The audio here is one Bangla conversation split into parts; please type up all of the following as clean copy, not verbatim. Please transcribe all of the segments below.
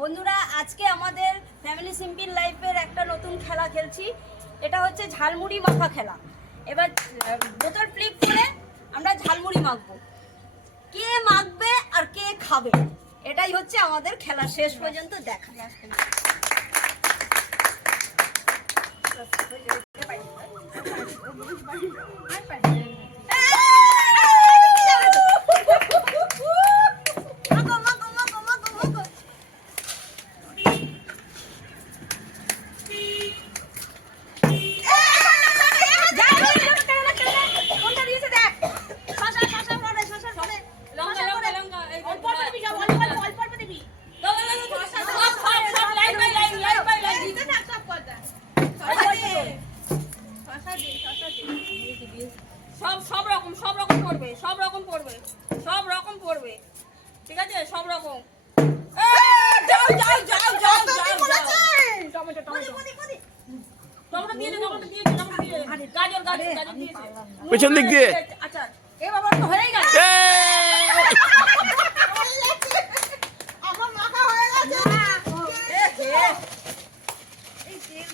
বন্ধুরা আজকে আমাদের ফ্যামিলি সিম্পল লাইফের একটা নতুন খেলা খেলছি। এটা হচ্ছে ঝালমুড়ি মাখা খেলা। এবার বোতল ফ্লিপ করে আমরা ঝালমুড়ি মাখবো। কে মাখবে আর কে খাবে এটাই হচ্ছে আমাদের খেলা। শেষ পর্যন্ত দেখা। সব রকম পড়বে ঠিক আছে, সব রকম। পেছন দিক দিয়ে আচ্ছা এই বাবা তো হয়ে গেছে।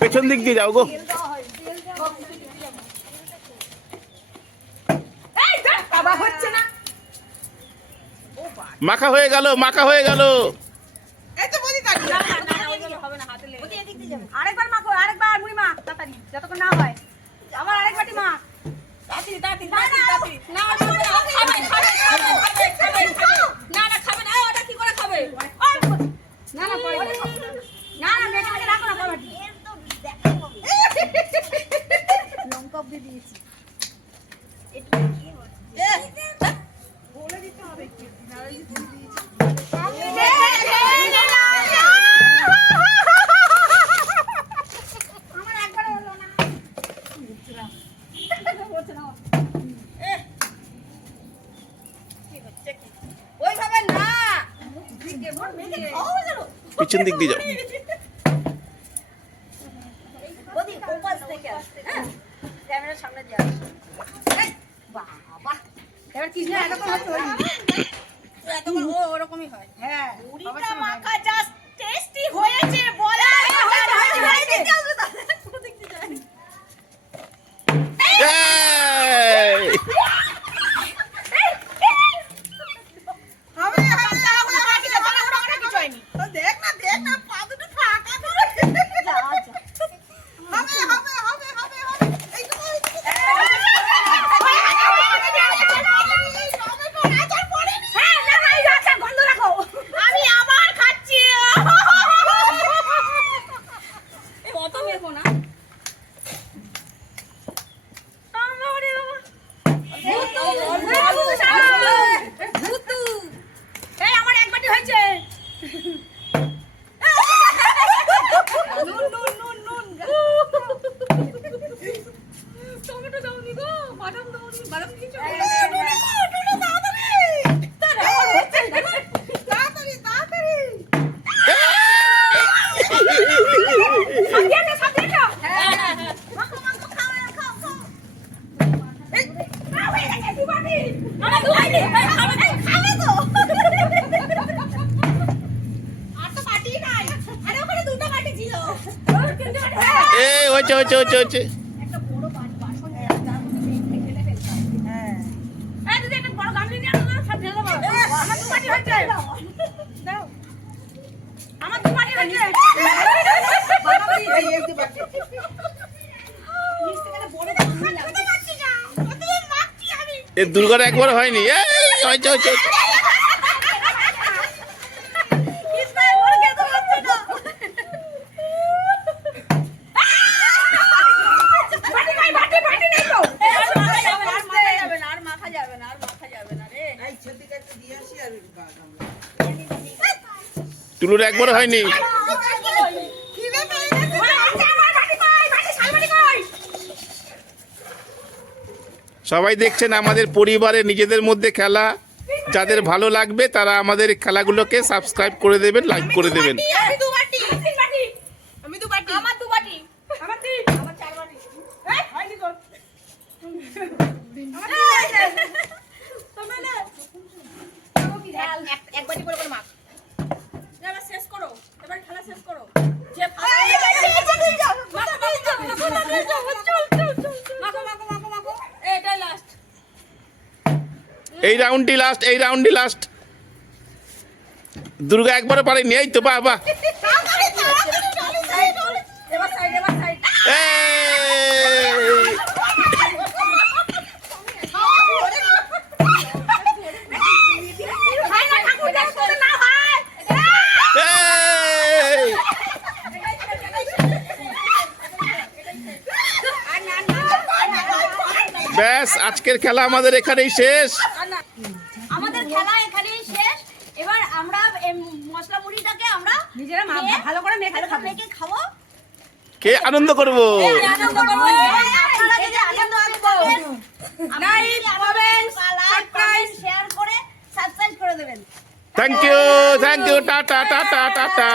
পেছন দিক দিয়ে যাও গো। মাখা হয়ে গেল, মাখা হয়ে গেল। আরেকবার মাখো, আরেকবার মুড়ি মাখ তাড়াতাড়ি, যতক্ষণ না হয়। আবার আরেকবারটি মাখ তাড়াতাড়ি তাড়াতাড়ি তাড়াতাড়ি। না না খাবে না, ওটা কি করে খাবে? না না পরে না না মেয়েটাকে রাখো না বাবাটি। লঙ্কা দিয়ে দিয়েছি। এটা কি হচ্ছে? বলে দিতে হবে কি না দিয়েছি। আমার একবার হলো না। হচ্ছে না। কি হচ্ছে কি? ওইভাবে না। দিকে মোর মেয়ে খাওয়া গেল। পিছন দিক দিয়ে যাও। বদি ফোকাস থেকে আসছে। হ্যাঁ ক্যামেরার সামনে দিয়ে আসছে। বাবা এবার কৃষ্ণ এরকম হচ্ছে, এতক্ষণ ও ওরকমই হয়। হ্যাঁ মুড়িটা মাখা জাস্ট টেস্টি হয়েছে বলা হয়েছে। দেখতে যাই হচ্ছে। এ দুর্গার একবার হয়নি। তুলুর একবার হয়নি। সবাই দেখছেন আমাদের পরিবারে নিজেদের মধ্যে খেলা। যাদের ভালো লাগবে তারা আমাদের খেলাগুলোকে সাবস্ক্রাইব করে দেবেন, লাইক করে দেবেন। একবারই করে মাখ। শেষ করো। এই রাউন্ডটি লাস্ট দুর্গা একবারও পারেনি, এই তো বাহ বাহ। এবার সাইড এবার সাইড এই! হয় না ঠাকুর দাস করতে না হয় এই! ব্যাস আজকের খেলা আমাদের এখানেই শেষ। আমাদের খেলা এখানেই শেষ। এবার আমরা মশলা মুড়িটাকে আমরা নিজেরা ভালো করে মেখে খাবো, কে আনন্দ করবো। আনন্দ করবো। আপনারা যদি আনন্দ করবেন, লাইক কমেন্ট সাবস্ক্রাইব শেয়ার করে সাবস্ক্রাইব করে দেবেন। Thank you tata tata tata.